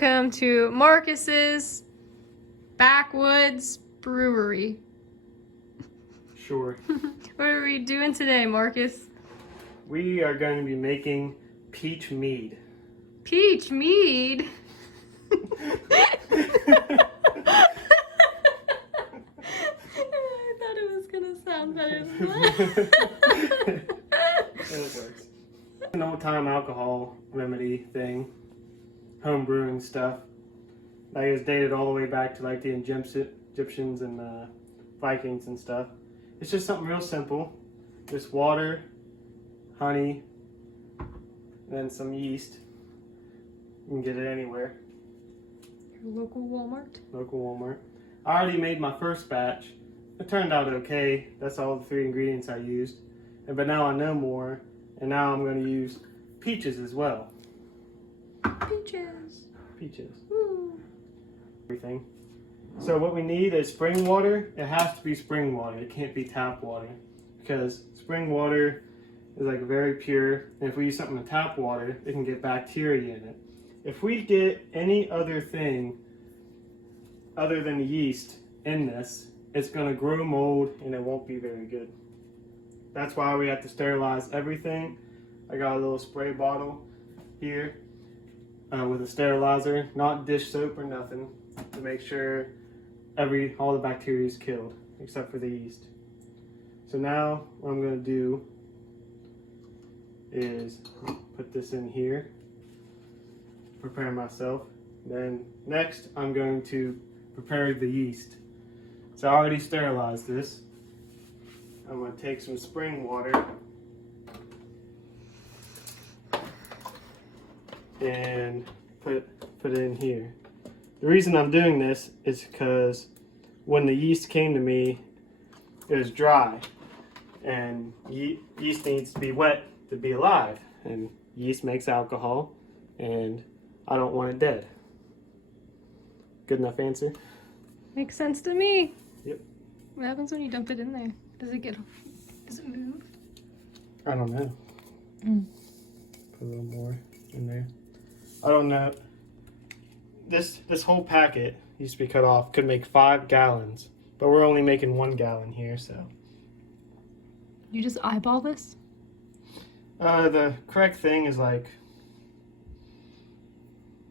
welcome to Marcus's Backwoods Brewery. Sure. What are we doing today, Marcus? We are going to be making peach mead. Peach mead? I thought it was going to sound better than that. It works. An old-time alcohol remedy thing. Home brewing stuff. That is dated all the way back to like the Egyptians and Vikings and stuff. It's just something real simple. Just water, honey, and some yeast. You can get it anywhere. Your local Walmart? Local Walmart. I already made my first batch. It turned out okay. That's all the 3 ingredients I used. But now I know more, and now I'm going to use peaches as well. Peaches. Peaches. Woo. Everything. So what we need is spring water. It has to be spring water. It can't be tap water, because spring water is like very pure, and if we use something with tap water, it can get bacteria in it. If we get any other thing other than the yeast in this, it's going to grow mold and it won't be very good. That's why we have to sterilize everything. I got a little spray bottle here with a sterilizer, not dish soap or nothing, to make sure all the bacteria is killed except for the yeast. So now what I'm going to do is put this in here, prepare myself. Then next I'm going to prepare the yeast. So I already sterilized this. I'm going to take some spring water and put it in here. The reason I'm doing this is because when the yeast came to me, it was dry, and yeast needs to be wet to be alive, and yeast makes alcohol, and I don't want it dead. Good enough answer? Makes sense to me. Yep. What happens when you dump it in there? Does it move? I don't know. Put a little more in there. I don't know. This whole packet used to be cut off. Could make 5 gallons, but we're only making 1 gallon here, so. You just eyeball this? The correct thing is like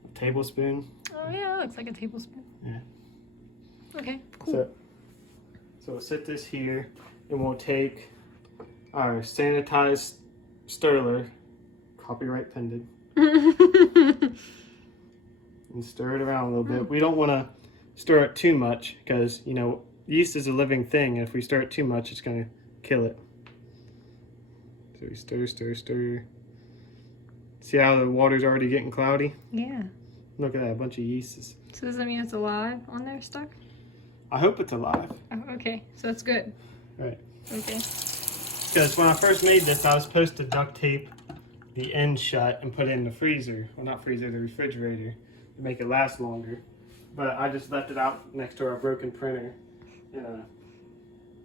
a tablespoon. Oh yeah, it looks like a tablespoon. Yeah. Okay, cool. So we'll set this here, and we'll take our sanitized stirrer, copyright pending, and stir it around a little bit. We don't want to stir it too much because, you know, yeast is a living thing, and if we stir it too much, it's going to kill it. So we stir, stir, stir. See how the water's already getting cloudy? Yeah. Look at that, a bunch of yeasts. So does that mean it's alive on there stuck? I hope it's alive. Oh, okay, so it's good. Right. Okay. Because when I first made this, I was supposed to duct tape the end shut and put it in the freezer. Well, not freezer, the refrigerator, to make it last longer. But I just left it out next to our broken printer in a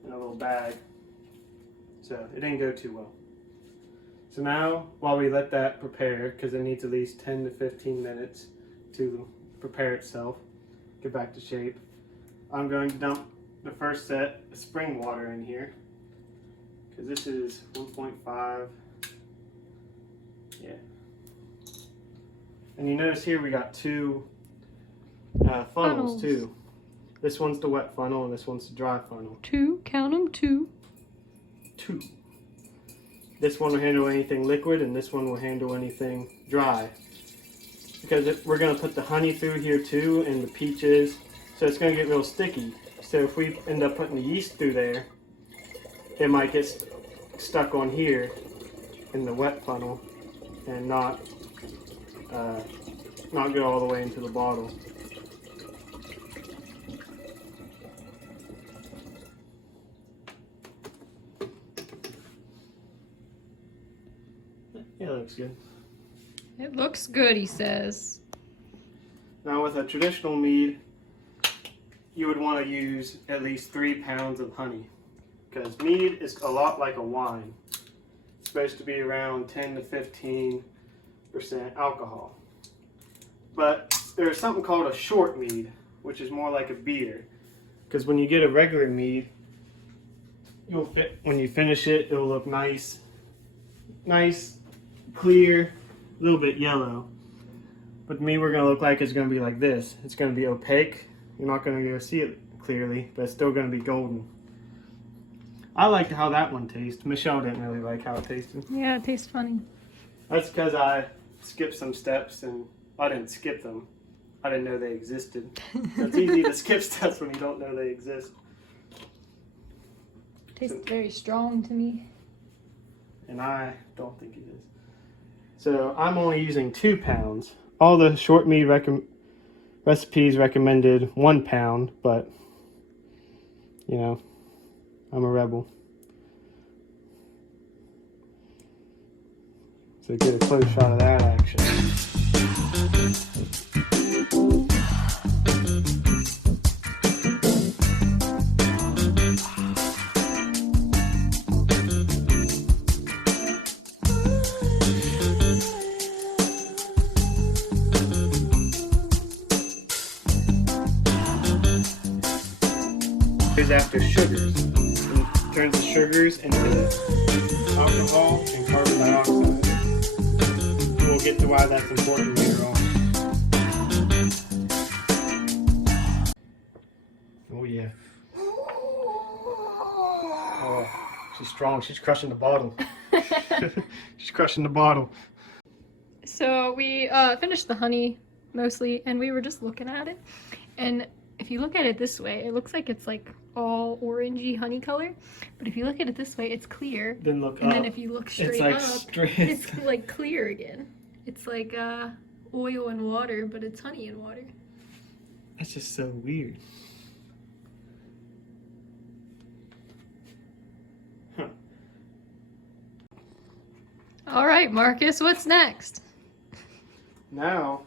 little bag. So it didn't go too well. So now, while we let that prepare, because it needs at least 10 to 15 minutes to prepare itself, get back to shape, I'm going to dump the first set of spring water in here. Because this is 1.5. Yeah. And you notice here we got 2 funnels too. This one's the wet funnel and this one's the dry funnel. 2, count them, 2. 2. This one will handle anything liquid and this one will handle anything dry. Because we're going to put the honey through here too and the peaches, so it's going to get real sticky. So if we end up putting the yeast through there, it might get stuck on here in the wet funnel and not go all the way into the bottle. Yeah, that looks good. It looks good, he says. Now with a traditional mead, you would want to use at least 3 pounds of honey, because mead is a lot like a wine. It's supposed to be around 10 to 15% alcohol. But there's something called a short mead, which is more like a beer. Because when you get a regular mead, when you finish it, it'll look nice, clear, a little bit yellow. But to me, we're going to look like it's going to be like this. It's going to be opaque. You're not going to go see it clearly, but it's still going to be golden. I liked how that one tastes. Michelle didn't really like how it tasted. Yeah, it tastes funny. That's because I skipped some steps, and I didn't skip them. I didn't know they existed. It's easy to skip steps when you don't know they exist. Tastes very strong to me. And I don't think it is. So I'm only using 2 pounds. All the short mead recipes recommended 1 pound, but you know, I'm a rebel. So get a close shot of that action. Is after sugars. It turns the sugars into alcohol and carbon dioxide. And we'll get to why that's important later on. Oh yeah. Oh, she's strong. She's crushing the bottle. She's crushing the bottle. So we finished the honey mostly, and we were just looking at it. And if you look at it this way, it looks like it's like all orangey honey color. But if you look at it this way, it's clear. Then look and up. then if you look straight It's like up, straight. it's like clear again. It's like oil and water, but it's honey and water. That's just so weird. Huh. All right, Marcus, what's next? Now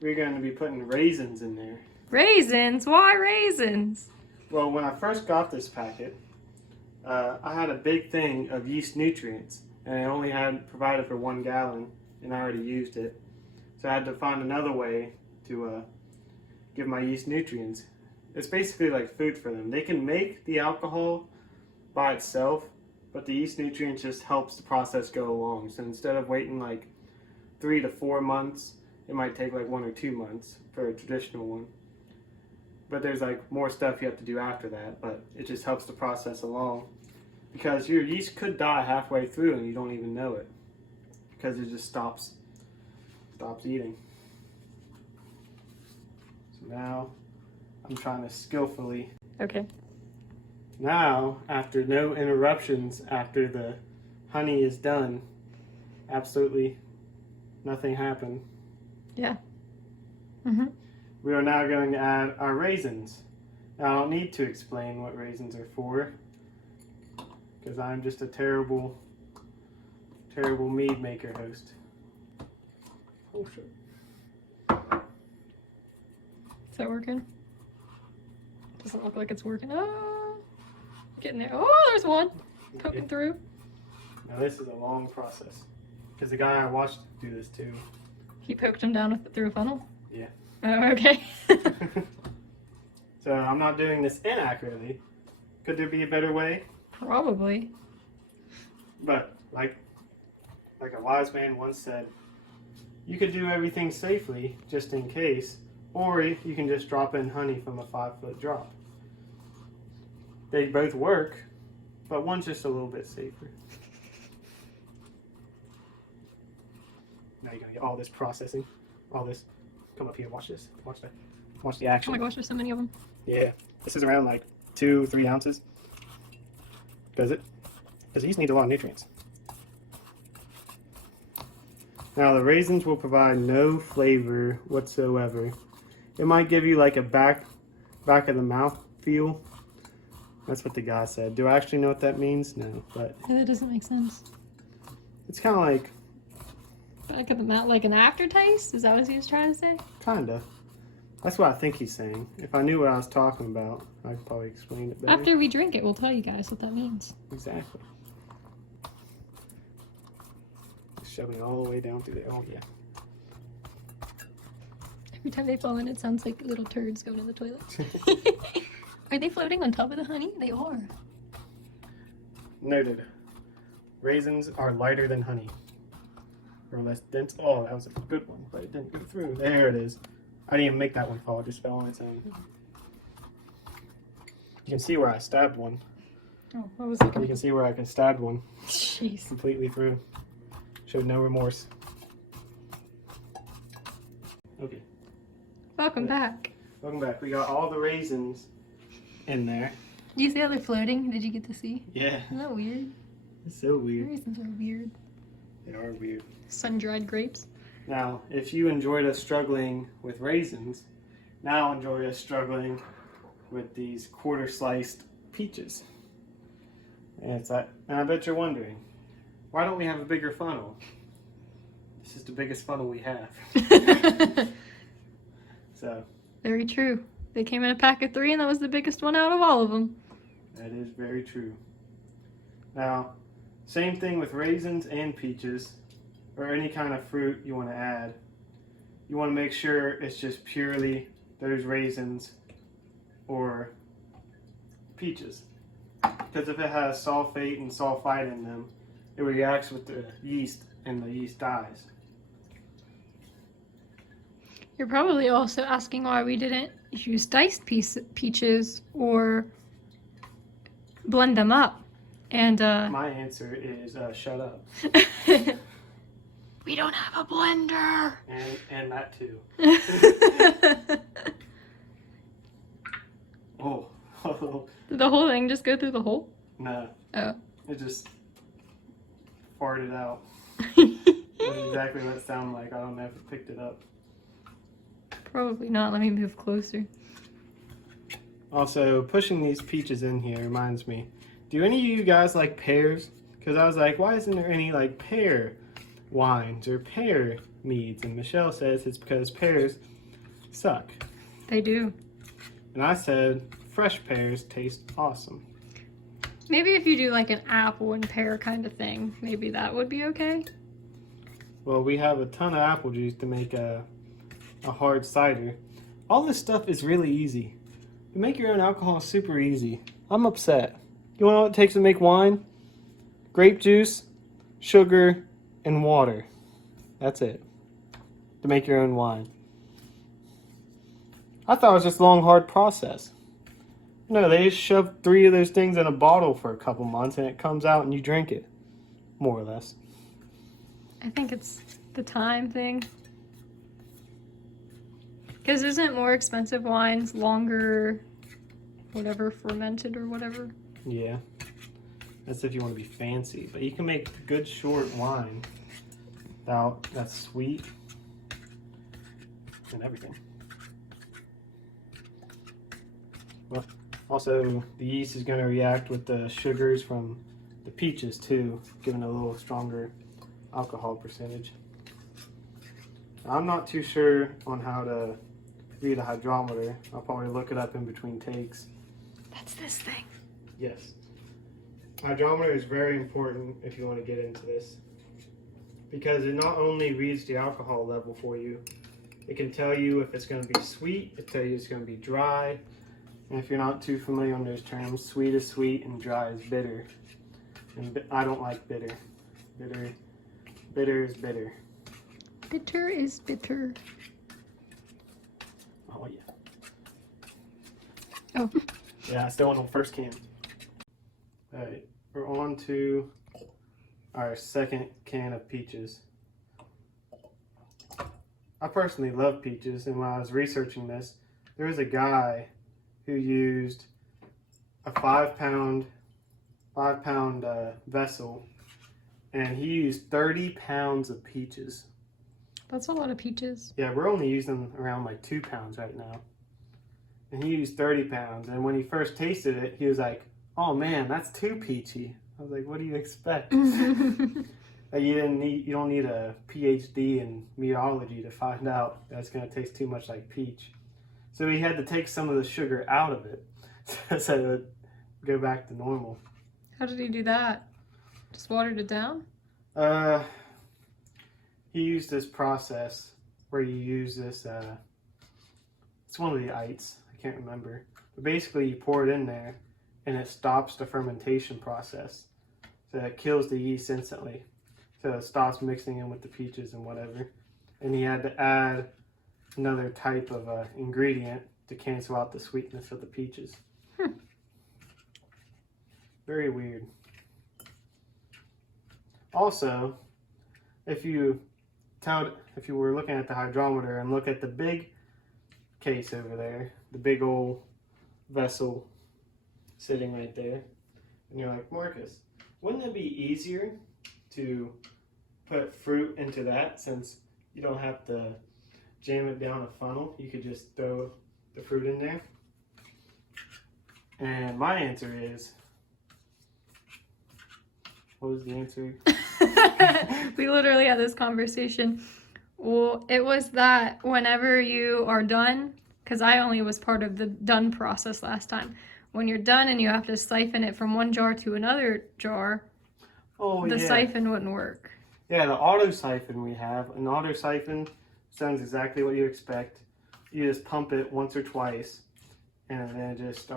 we're going to be putting raisins in there. Raisins? Why raisins? Well, when I first got this packet, I had a big thing of yeast nutrients, and I only had provided for 1 gallon, and I already used it. So I had to find another way to give my yeast nutrients. It's basically like food for them. They can make the alcohol by itself, but the yeast nutrients just helps the process go along. So instead of waiting like 3 to 4 months, it might take like 1 or 2 months for a traditional one. But there's like more stuff you have to do after that, but it just helps the process along. Because your yeast could die halfway through and you don't even know it. Because it just stops eating. So now I'm trying to skillfully. Okay. Now, after no interruptions, after the honey is done, absolutely nothing happened. Yeah. Mm-hmm. We are now going to add our raisins. Now, I don't need to explain what raisins are for, because I'm just a terrible mead maker host. Oh shit. Is that working? Doesn't look like it's working. Oh, getting there. Oh, there's one poking through. Now this is a long process, because the guy I watched do this too. He poked him down through a funnel? Yeah. Oh, okay. So I'm not doing this inaccurately. Could there be a better way? Probably. But like a wise man once said, you could do everything safely just in case, or you can just drop in honey from a 5-foot drop. They both work, but one's just a little bit safer. Now you're gonna get all this processing, all this. Come up here, watch this. Watch that. Watch the action. Oh my gosh, there's so many of them. Yeah, this is around like 2-3 ounces. Does it? Because these need a lot of nutrients. Now the raisins will provide no flavor whatsoever. It might give you like a back of the mouth feel. That's what the guy said. Do I actually know what that means? No, but Yeah, that doesn't make sense. it's kind of like, Back of the mouth, like an aftertaste? Is that what he was trying to say? kinda. That's what I think he's saying. If I knew what I was talking about, I'd probably explain it better. After we drink it, we'll tell you guys what that means. Exactly. Shoving it all the way down through there. Oh yeah. Every time they fall in, it sounds like little turds going in the toilet. Are they floating on top of the honey? They are. Noted. Raisins are lighter than honey. Or less dense. Oh, that was a good one, but it didn't go through. There it is. I didn't even make that one fall. It just fell on its own. You can see where I stabbed one. Oh, what was it? You can see where I can stab one Jeez. completely through. Showed no remorse. Okay. Welcome back. Welcome back. We got all the raisins in there. Do you see how they're floating? Did you get to see? Yeah. Isn't that weird? It's so weird. Raisins are weird. They are weird. Sun-dried grapes. Now, if you enjoyed us struggling with raisins, now enjoy us struggling with these quarter-sliced peaches. And I bet you're wondering, why don't we have a bigger funnel? This is the biggest funnel we have. So. Very true. They came in a pack of 3 and that was the biggest one out of all of them. That is very true. Now, same thing with raisins and peaches, or any kind of fruit you want to add. You want to make sure it's just purely those raisins or peaches. Because if it has sulfate and sulfite in them, it reacts with the yeast and the yeast dies. You're probably also asking why we didn't use diced peaches or blend them up. And my answer is shut up. We don't have a blender. And that too. Oh. Did the whole thing just go through the hole? No. Oh. It just farted out. That's exactly what it sounded like. I don't know if it picked it up. Probably not. Let me move closer. Also, pushing these peaches in here reminds me. Do any of you guys like pears? Because I was like, why isn't there any like pear wines or pear meads? And Michelle says it's because pears suck. They do. And I said fresh pears taste awesome. Maybe if you do like an apple and pear kind of thing, maybe that would be okay. Well, we have a ton of apple juice to make a hard cider. All this stuff is really easy. To make your own alcohol is super easy. I'm upset. You want to know what it takes to make wine? Grape juice, sugar, and water. That's it. To make your own wine. I thought it was just a long, hard process. No, they just shove 3 of those things in a bottle for a couple months and it comes out and you drink it. More or less. I think it's the time thing. Because isn't more expensive wines longer, whatever, fermented or whatever? Yeah. That's if you want to be fancy. But you can make good short wine that's sweet and everything. Well, also, the yeast is going to react with the sugars from the peaches too, giving a little stronger alcohol percentage. I'm not too sure on how to read a hydrometer. I'll probably look it up in between takes. That's this thing. Yes. Hydrometer is very important if you want to get into this, because it not only reads the alcohol level for you, it can tell you if it's going to be sweet, it tells you it's going to be dry, and if you're not too familiar on those terms, sweet is sweet and dry is bitter. And I don't like bitter. Bitter is bitter. Bitter is bitter. Oh yeah. Oh. Yeah, I still want the first can. Alright, we're on to our second can of peaches. I personally love peaches, and when I was researching this, there was a guy who used a 5-pound vessel, and he used 30 pounds of peaches. That's a lot of peaches. Yeah, we're only using around like 2 pounds right now. And he used 30 pounds. And when he first tasted it, he was like, oh man, that's too peachy. I was like, what do you expect? You don't need a PhD in meteorology to find out that it's going to taste too much like peach. So he had to take some of the sugar out of it so it would go back to normal. How did he do that? Just watered it down? He used this process where you use this It's one of the ites. I can't remember. But basically, you pour it in there, and it stops the fermentation process. So it kills the yeast instantly. So it stops mixing in with the peaches and whatever. And he had to add another type of ingredient to cancel out the sweetness of the peaches. Very weird. Also, if you were looking at the hydrometer and look at the big case over there, the big old vessel sitting right there, and you're like, Marcus, wouldn't it be easier to put fruit into that, since you don't have to jam it down a funnel? You could just throw the fruit in there. And my answer is, what was the answer? We literally had this conversation. Well, it was that whenever you are done, because I only was part of the done process last time. When you're done and you have to siphon it from one jar to another jar, the siphon wouldn't work. Yeah, the auto siphon we have, an auto siphon sounds exactly what you expect. You just pump it once or twice, and then it just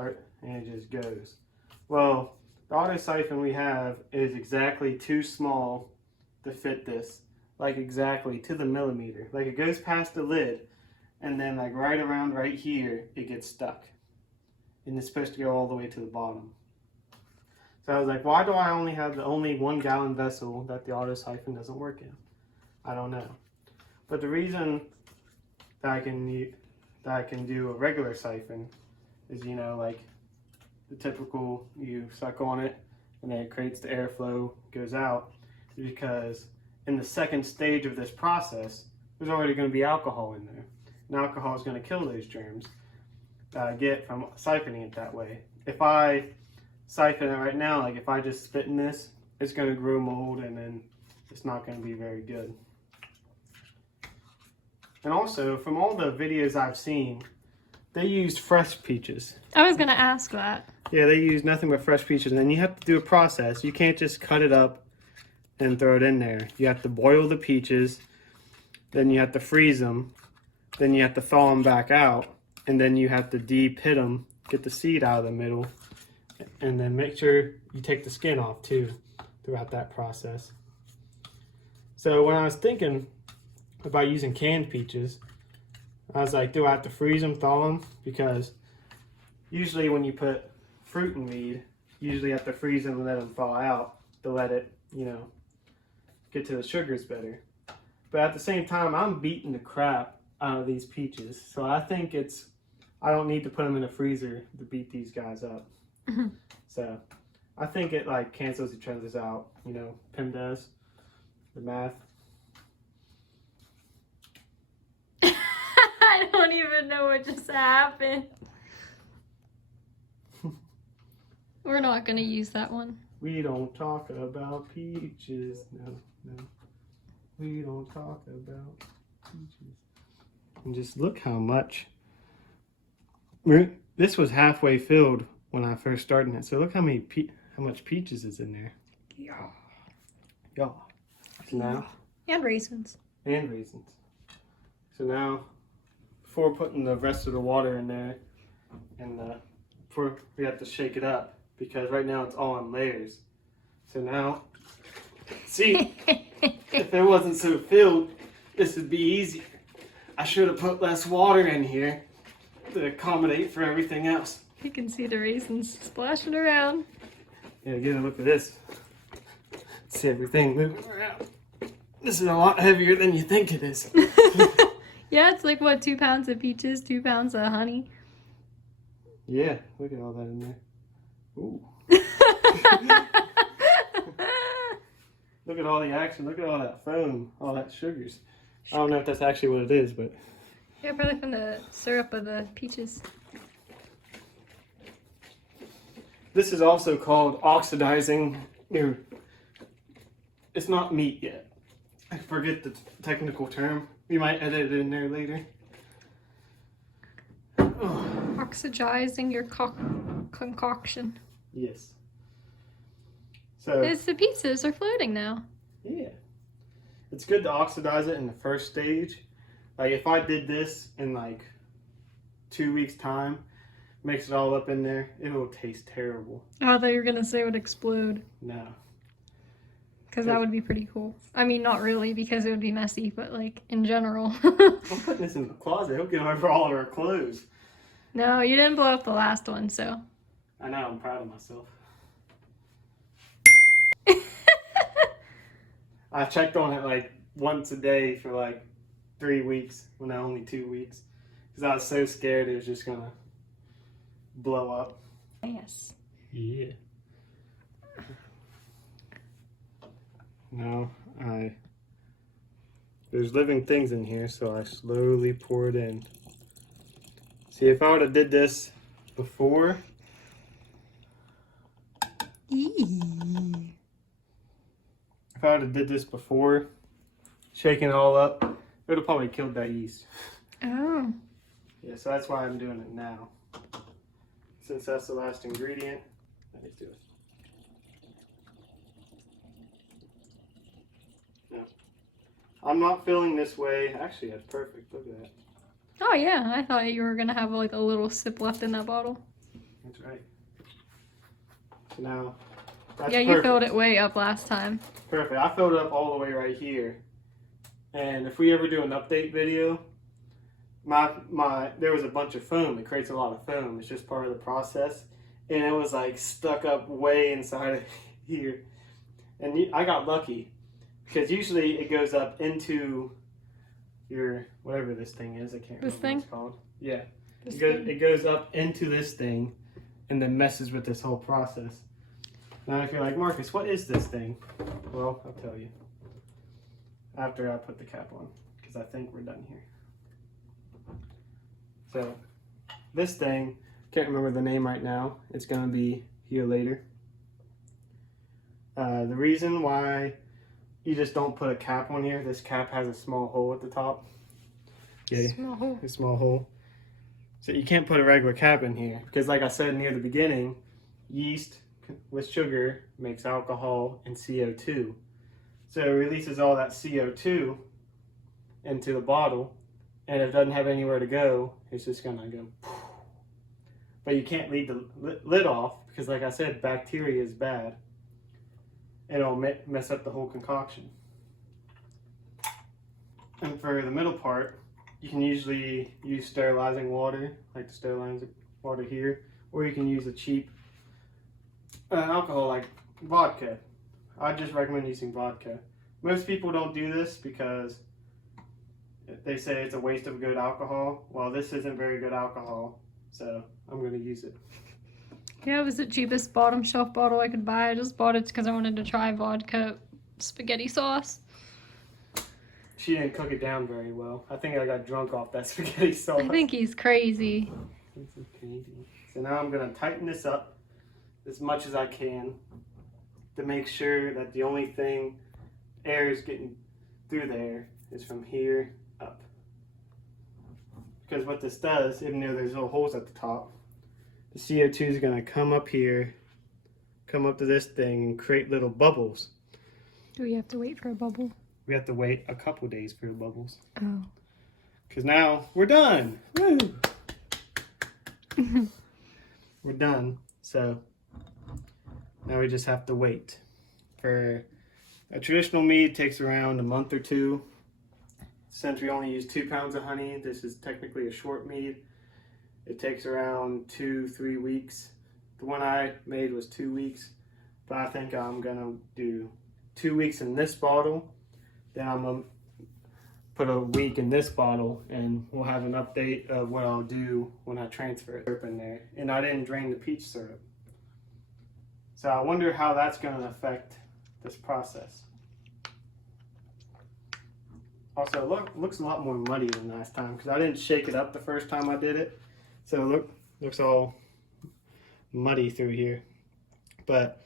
goes. Well, the auto siphon we have is exactly too small to fit this, like exactly to the millimeter. Like it goes past the lid, and then like right around right here, it gets stuck. And it's supposed to go all the way to the bottom. So I was like, why do I only have the only 1 gallon vessel that the auto siphon doesn't work in? I don't know. But the reason that I can do a regular siphon is, you know, like the typical, you suck on it and then it creates the airflow, goes out, is because in the second stage of this process, there's already going to be alcohol in there. And alcohol is going to kill those germs that I get from siphoning it that way. If I siphon it right now, like if I just spit in this, it's going to grow mold and then it's not going to be very good. And also, from all the videos I've seen, they used fresh peaches. I was going to ask that. Yeah, they use nothing but fresh peaches. And then you have to do a process. You can't just cut it up and throw it in there. You have to boil the peaches. Then you have to freeze them. Then you have to thaw them back out. And then you have to de-pit them, get the seed out of the middle. And then make sure you take the skin off too throughout that process. So when I was thinking about using canned peaches, I was like, do I have to freeze them, thaw them? Because usually when you put fruit in mead, you usually have to freeze them and let them thaw out to let it, you know, get to the sugars better. But at the same time, I'm beating the crap out of these peaches. So I think I don't need to put them in a freezer to beat these guys up. So I think it like cancels each other's out, you know, Pim does, the math. I don't even know what just happened. We're not going to use that one. We don't talk about peaches. No. We don't talk about peaches. And just look how much. This was halfway filled when I first started it. So look how much peaches is in there. Yeah. So now. And raisins. So now, before putting the rest of the water in there, and we have to shake it up because right now it's all in layers. So now, see, if it wasn't so filled, this would be easier. I should have put less water in here to accommodate for everything else. You can see the raisins splashing around. Yeah, get a look at this. See everything moving around. This is a lot heavier than you think it is. Yeah, it's like what, 2 pounds of peaches, 2 pounds of honey. Yeah, look at all that in there. Ooh. Look at all the action. Look at all that foam, all that sugars. I don't know if that's actually what it is, but. Yeah, probably from the syrup of the peaches. This is also called oxidizing. It's not meat yet. I forget the technical term. We might edit it in there later. Oxidizing your concoction. Yes. So It's the pizzas are floating now. yeah, it's good to oxidize it in the first stage. Like if I did this in like 2 weeks time, mix it all up in there, it will taste terrible. Oh, I thought you were gonna say it would explode. No. Because that would be pretty cool. I mean, not really, because it would be messy, but like in general. I'm putting this in the closet. It'll get over all of our clothes. No, you didn't blow up the last one, so. I know, I'm proud of myself. I checked on it like once a day for like 3 weeks, well now only 2 weeks. Because I was so scared it was just gonna blow up. Yes. Yeah. Now there's living things in here, so I slowly pour it in. See, if I would have did this before, shaking it all up, it would have probably killed that yeast. Oh. Yeah, so that's why I'm doing it now. Since that's the last ingredient, let's do it. No. I'm not filling this way. Actually, that's perfect. Look at that. Oh yeah, I thought you were gonna have like a little sip left in that bottle. That's right. So now, that's yeah, you perfect. filled it way up last time. Perfect. I filled it up all the way right here. And if we ever do an update video, there was a bunch of foam. It creates a lot of foam. It's just part of the process. And it was like stuck up way inside of here. And I got lucky because usually it goes up into your, whatever this thing is. I can't remember what it's called. Yeah. It goes up into this thing and then messes with this whole process. Now if you're like, Marcus, what is this thing? Well, I'll tell you after I put the cap on, because I think we're done here. So this thing, can't remember the name right now. It's going to be here later. The reason why you just don't put a cap on here, this cap has a small hole at the top. Yeah, Small hole. a small hole. So you can't put a regular cap in here because like I said near the beginning, yeast with sugar makes alcohol and CO2. So it releases all that CO2 into the bottle, and if it doesn't have anywhere to go, it's just gonna go. But you can't leave the lid off because like I said, bacteria is bad. It'll mess up the whole concoction. And for the middle part, you can usually use sterilizing water, like the sterilizing water here, or you can use a cheap alcohol like vodka. I just recommend using vodka. Most people don't do this because they say it's a waste of good alcohol. Well, this isn't very good alcohol, so I'm going to use it. Yeah, it was the cheapest bottom shelf bottle I could buy. I just bought it because I wanted to try vodka spaghetti sauce. She didn't cook it down very well. I think I got drunk off that spaghetti sauce. I think he's crazy. This is crazy. So now I'm going to tighten this up as much as I can to make sure that the only thing air is getting through there is from here up. Because what this does, even though there's little holes at the top, the CO2 is going to come up here, come up to this thing and create little bubbles. Do we have to wait for a bubble? We have to wait a couple days for the bubbles. Oh. Because now we're done. Woo! We're done. So now we just have to wait. For a traditional mead, takes around a month or two. Since we only use 2 pounds of honey, this is technically a short mead. It takes around 2-3 weeks. The one I made was 2 weeks, but I think I'm gonna do 2 weeks in this bottle. Then I'm gonna put a week in this bottle, and we'll have an update of what I'll do when I transfer it in there. And I didn't drain the peach syrup, so I wonder how that's gonna affect this process. Also, looks a lot more muddy than last time because I didn't shake it up the first time I did it. So looks all muddy through here. But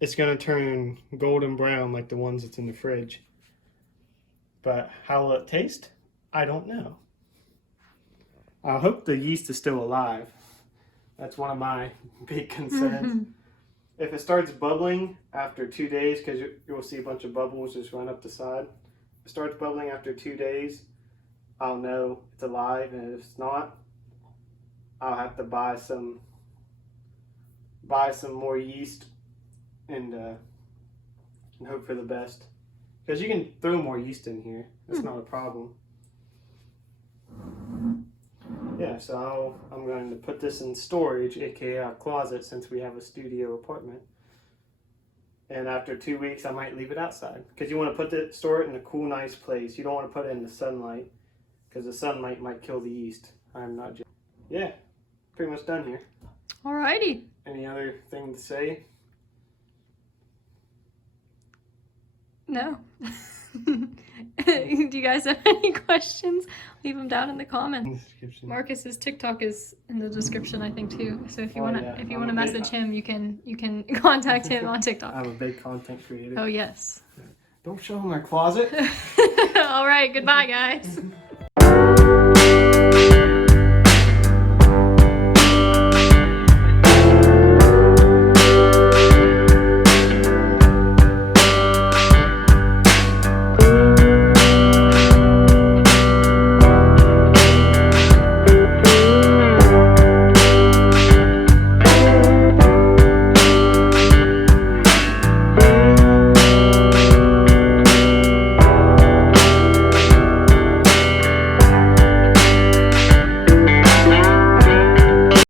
it's going to turn golden brown like the ones that's in the fridge. But how will it taste? I don't know. I hope the yeast is still alive. That's one of my big concerns. If it starts bubbling after 2 days, because you'll see a bunch of bubbles just run up the side. If it starts bubbling after 2 days, I'll know it's alive, and if it's not, I'll have to buy some more yeast and hope for the best. Because you can throw more yeast in here. That's not a problem. Yeah, so I'm going to put this in storage, aka a closet, since we have a studio apartment. And after 2 weeks, I might leave it outside. Because you want to store it in a cool, nice place. You don't want to put it in the sunlight, because the sunlight might kill the yeast. I'm not joking. Yeah, pretty much done here. Alrighty. Any other thing to say? No. Do you guys have any questions? Leave them down in the comments. Marcus's TikTok is in the description, I think, too. So if you wanna message him, you can contact him on TikTok. I'm a big content creator. Oh yes. Don't show him my closet. All right. Goodbye, guys.